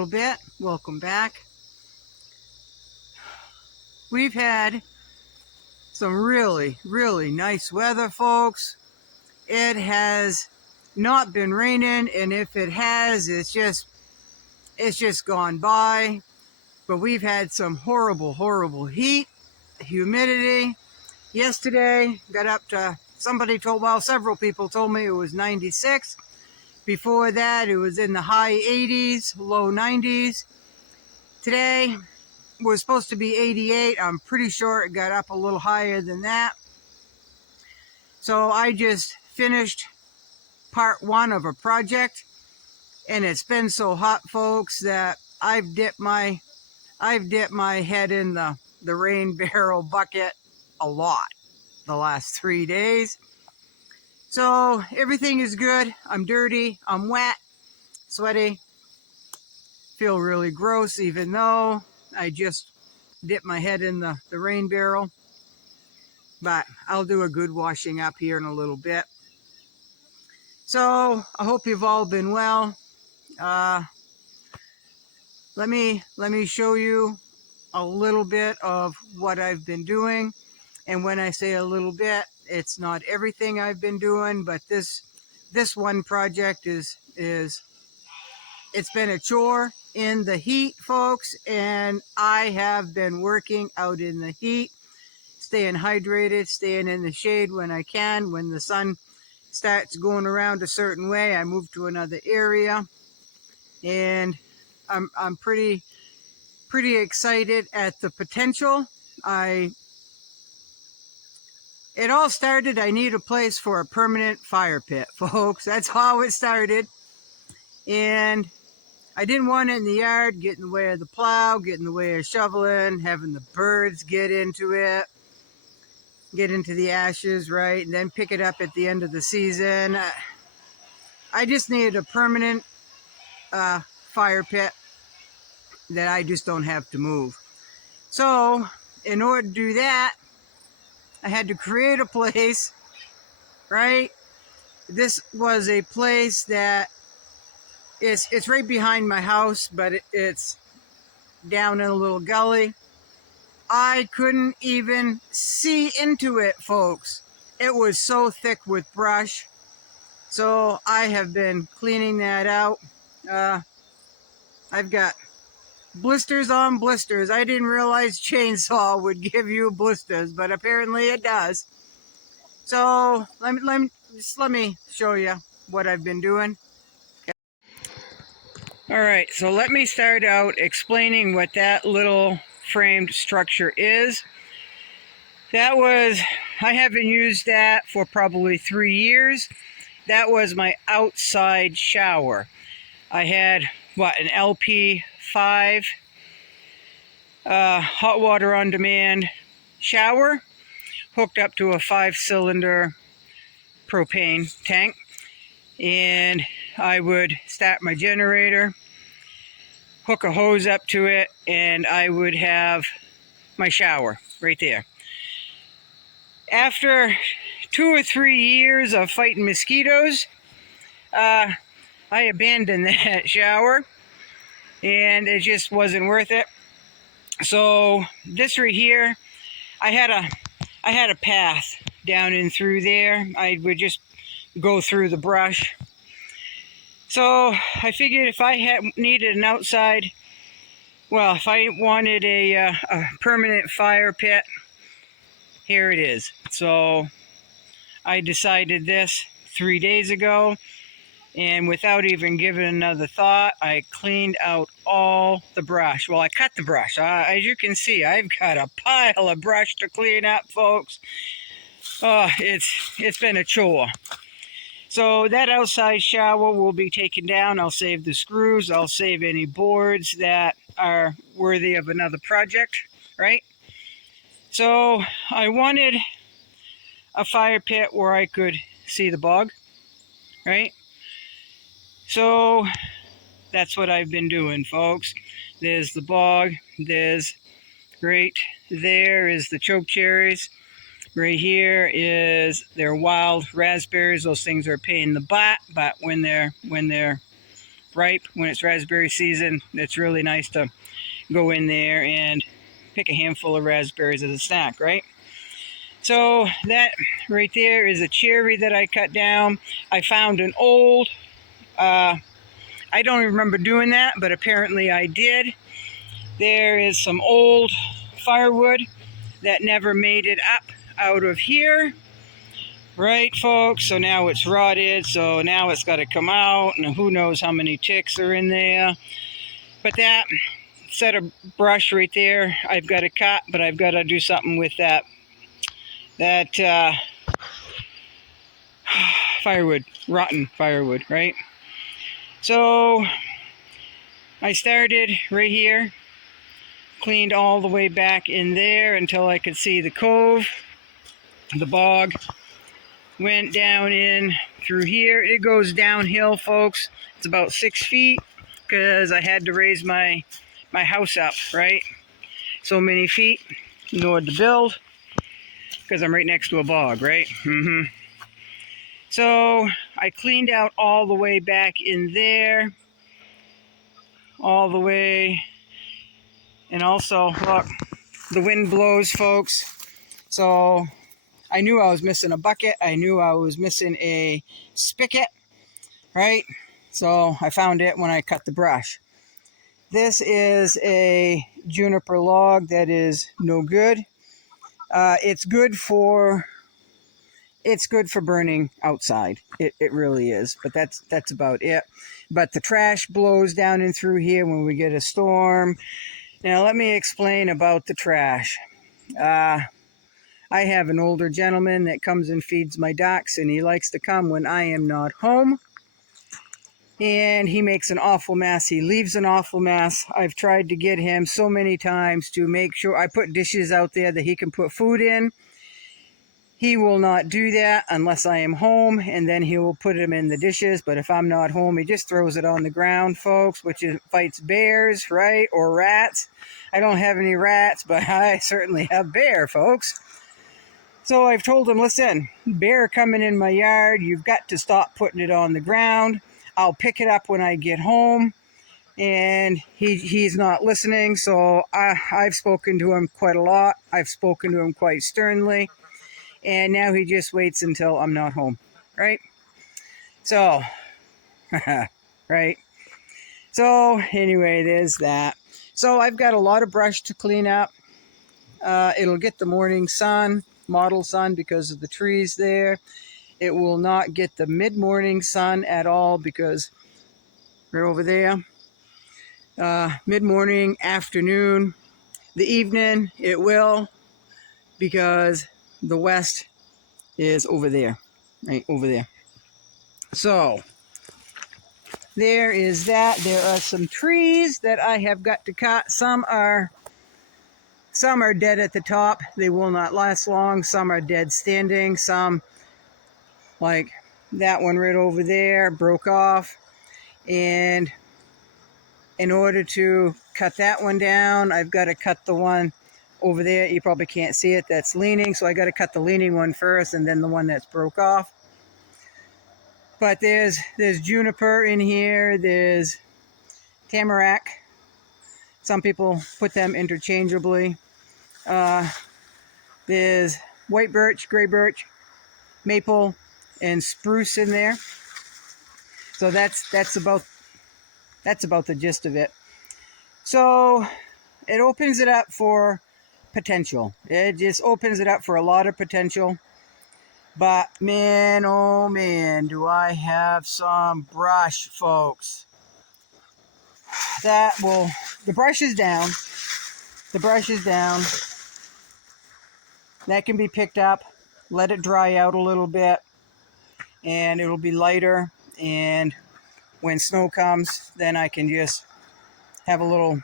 little bit. Welcome back. We've had some really nice weather, folks. It has not been raining, and if it has, it's just gone by. But we've had some horrible heat, humidity. Yesterday got up to, several people told me it was 96. Before that, it was in the high 80s, low 90s. Today was supposed to be 88. I'm pretty sure it got up a little higher than that. So I just finished part 1 of a project, and it's been so hot, folks, that I've dipped my head in the rain barrel bucket a lot the last 3 days. So everything is good. I'm dirty, I'm wet, sweaty, feel really gross, even though I just dipped my head in the rain barrel. But I'll do a good washing up here in a little bit. So I hope you've all been well. Let me show you a little bit of what I've been doing. And when I say a little bit, it's not everything I've been doing, but this one project is it's been a chore in the heat, folks, and I have been working out in the heat, staying hydrated, staying in the shade when I can. When the sun starts going around a certain way, I move to another area, and I'm pretty excited at the potential. It all started, I need a place for a permanent fire pit, folks. That's how it started. And I didn't want it in the yard, get in the way of the plow, get in the way of shoveling, having the birds get into it, get into the ashes, right? And then pick it up at the end of the season. I just needed a permanent fire pit that I just don't have to move. So in order to do that, I had to create a place, right? This was a place that it's right behind my house, but it's down in a little gully. I couldn't even see into it, folks. It was so thick with brush. So I have been cleaning that out. I've got blisters on blisters. I didn't realize chainsaw would give you blisters, but apparently it does. So let me show you what I've been doing. All right, so let me start out explaining what that little framed structure is. I haven't used that for probably 3 years. That was my outside shower. I had, an LP5 hot water on demand shower hooked up to a 5-cylinder propane tank, and I would start my generator, hook a hose up to it, and I would have my shower right there. After 2 or 3 years of fighting mosquitoes, I abandoned that shower, and it just wasn't worth it. So this right here, I had a path down and through there. I would just go through the brush. So I figured if I needed an outside, if I wanted a permanent fire pit, here it is. So I decided this 3 days ago, and without even giving another thought, I cleaned out all the brush. Well, I cut the brush. As you can see, I've got a pile of brush to clean up, folks. Oh, it's been a chore. So that outside shower will be taken down. I'll save the screws. I'll save any boards that are worthy of another project, right? So I wanted a fire pit where I could see the bog, right? So that's what I've been doing, folks. There's the bog. There's right there is the choke cherries. Right here is their wild raspberries. Those things are a pain in the butt, but when they're ripe, when it's raspberry season, it's really nice to go in there and pick a handful of raspberries as a snack, right? So that right there is a cherry that I cut down. I found an old, I don't even remember doing that, but apparently I did. There is some old firewood that never made it up out of here. Right, folks? So now it's rotted, so now it's got to come out, and who knows how many ticks are in there. But that set of brush right there, I've got to cut, but I've got to do something with that firewood, rotten firewood, right? So I started right here, cleaned all the way back in there until I could see the cove, the bog. Went down in through here. It goes downhill, folks. It's about 6 feet because I had to raise my house up, right? So many feet in order to build because I'm right next to a bog, right? So I cleaned out all the way back in there, all the way, and also, look, the wind blows, folks. So I knew I was missing a bucket. I knew I was missing a spigot, right? So I found it when I cut the brush. This is a juniper log that is no good. It's good for burning outside. It really is. But that's about it. But the trash blows down in through here when we get a storm. Now let me explain about the trash. I have an older gentleman that comes and feeds my ducks, and he likes to come when I am not home. And he makes an awful mess. He leaves an awful mess. I've tried to get him so many times to make sure I put dishes out there that he can put food in. He will not do that unless I am home, and then he will put them in the dishes. But if I'm not home, he just throws it on the ground, folks, which fights bears, right, or rats. I don't have any rats, but I certainly have bear, folks. So I've told him, listen, bear coming in my yard, you've got to stop putting it on the ground. I'll pick it up when I get home. And he's not listening, so I've spoken to him quite a lot. I've spoken to him quite sternly. And now he just waits until I'm not home, right? So, right? So anyway, there's that. So I've got a lot of brush to clean up. It'll get the morning sun, model sun, because of the trees there. It will not get the mid-morning sun at all because we're over there. Mid-morning, afternoon, the evening, it will, because the west is over there, right over there. So there is that. There are some trees that I have got to cut. Some are dead at the top. They will not last long. Some are dead standing. Some, like that one right over there, broke off. And in order to cut that one down, I've got to cut the one over there. You probably can't see it. That's leaning. So I got to cut the leaning one first and then the one that's broke off. But there's juniper in here. There's tamarack. Some people put them interchangeably. There's white birch, gray birch, maple, and spruce in there. So that's about the gist of it. So it opens it up for potential. It just opens it up for a lot of potential. But man, oh man, do I have some brush, folks. The brush is down. The brush is down. That can be picked up. Let it dry out a little bit. And it'll be lighter. And when snow comes, then I can just have a little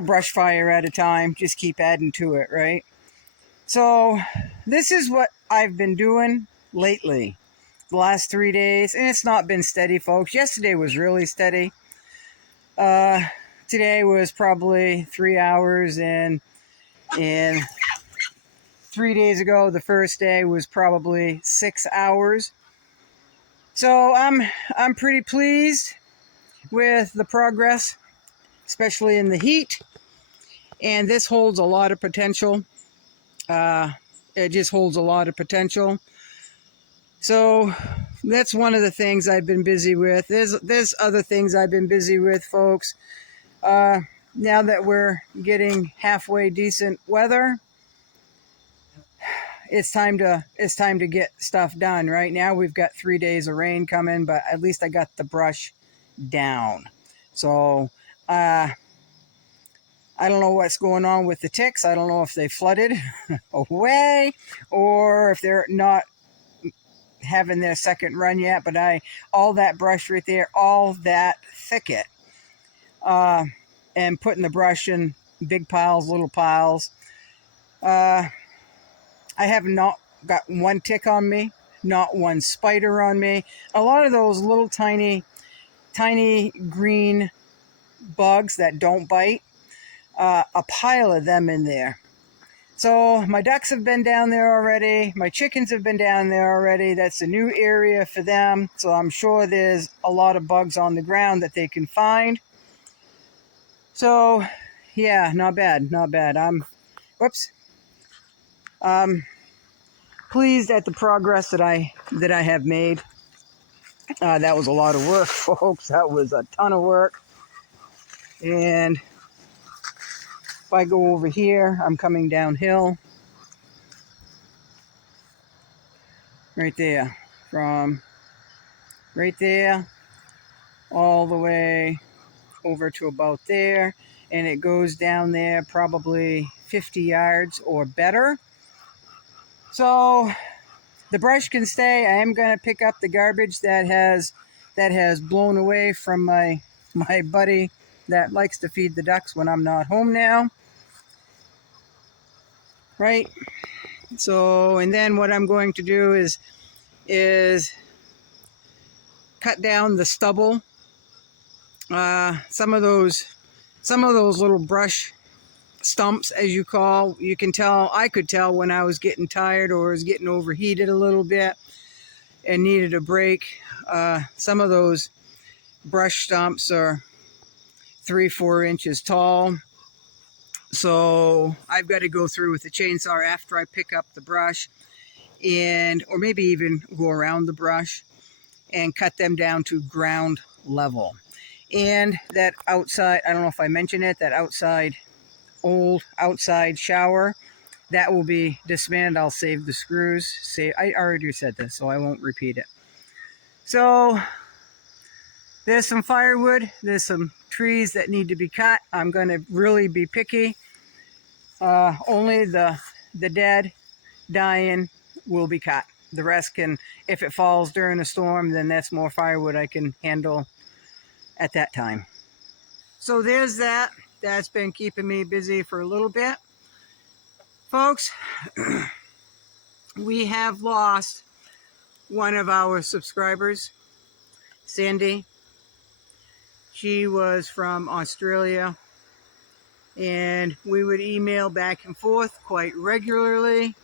brush fire at a time. Just keep adding to it, right? So this is what I've been doing lately, the last 3 days. And it's not been steady, folks. Yesterday was really steady. Today was probably 3 hours, and 3 days ago, the first day, was probably 6 hours. So I'm pretty pleased. with the progress, especially in the heat. And this holds a lot of potential. It just holds a lot of potential. So that's one of the things I've been busy with. There's other things I've been busy with, folks. Now that we're getting halfway decent weather, it's time to get stuff done. Right now we've got 3 days of rain coming, but at least I got the brush down. So I don't know what's going on with the ticks. I don't know if they flooded away or if they're not having their second run yet, but all that brush right there, all that thicket, and putting the brush in big piles, little piles. I have not got one tick on me, not one spider on me. A lot of those little tiny green bugs that don't bite, a pile of them in there. So my ducks have been down there already. My chickens have been down there already. That's a new area for them. So I'm sure there's a lot of bugs on the ground that they can find. So yeah, not bad, not bad. I'm pleased at the progress that I have made. That was a lot of work, folks. That was a ton of work. And if I go over here, I'm coming downhill. Right there. From right there all the way over to about there. And it goes down there probably 50 yards or better. So the brush can stay. I am going to pick up the garbage that has blown away from my buddy that likes to feed the ducks when I'm not home now. Right? So, and then what I'm going to do is cut down the stubble. Some of those little brush stumps, as you call, I could tell when I was getting tired or was getting overheated a little bit and needed a break. Some of those brush stumps are 3-4 inches tall. So I've got to go through with the chainsaw after I pick up the brush, or maybe even go around the brush and cut them down to ground level. And that outside, I don't know if I mentioned it, that old outside shower, that will be dismantled. I'll save the screws. I already said this, so I won't repeat it. So there's some firewood. There's some trees that need to be cut. I'm going to really be picky. Only the dead, dying will be cut. The rest can, if it falls during a storm, then that's more firewood I can handle at that time. So there's that. That's been keeping me busy for a little bit. Folks, we have lost one of our subscribers, Sandy. She was from Australia, and we would email back and forth quite regularly,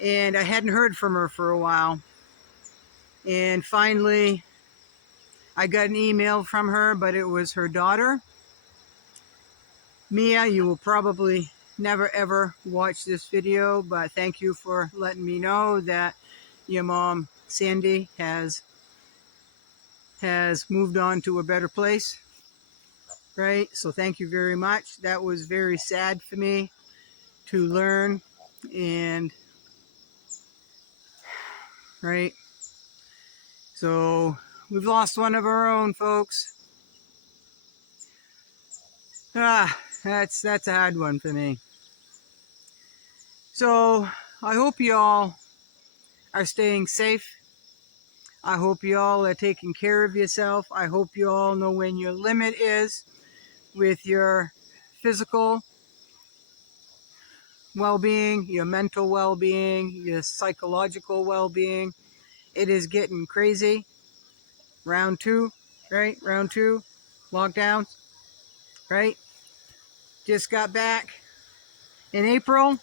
and I hadn't heard from her for a while. And finally, I got an email from her, but it was her daughter. Mia, you will probably never ever watch this video, but thank you for letting me know that your mom, Sandy, has moved on to a better place. Right? So thank you very much. That was very sad for me to learn. And right? So we've lost one of our own, folks. That's a hard one for me. So I hope you all are staying safe. I hope you all are taking care of yourself. I hope you all know when your limit is with your physical well-being, your mental well-being, your psychological well-being. It is getting crazy. Round 2, right? Round 2, lockdowns, right? Just got back in April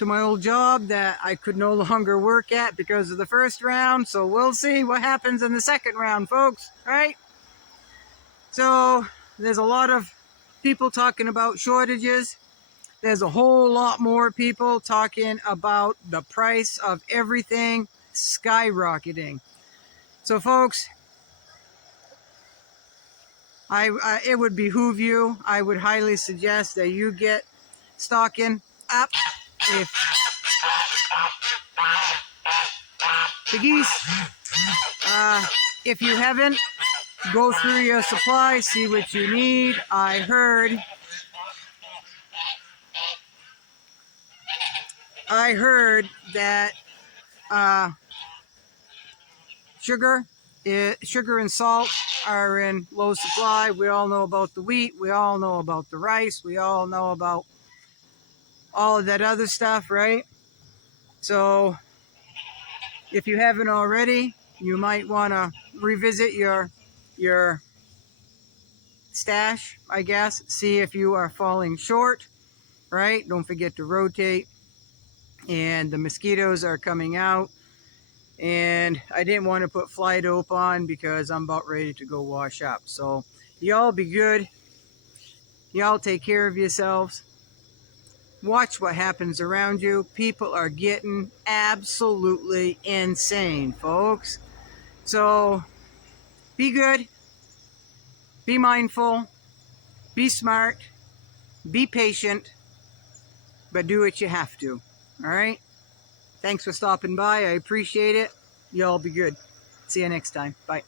to my old job that I could no longer work at because of the first round. So we'll see what happens in the second round, folks, right? So there's a lot of people talking about shortages. There's a whole lot more people talking about the price of everything skyrocketing. So folks, it would behoove you, I would highly suggest that you get stocking up. If the geese, if you haven't, go through your supply, see what you need. I heard that sugar and salt are in low supply. We all know about the wheat. We all know about the rice. We all know about all of that other stuff, right? So if you haven't already, you might want to revisit your stash, I guess. See if you are falling short, right? Don't forget to rotate. And the mosquitoes are coming out. And I didn't want to put fly dope on because I'm about ready to go wash up. So y'all be good. Y'all take care of yourselves. Watch what happens around you. People are getting absolutely insane, folks. So be good, be mindful, be smart, be patient, but do what you have to. All right? Thanks for stopping by. I appreciate it. Y'all be good. See you next time. Bye.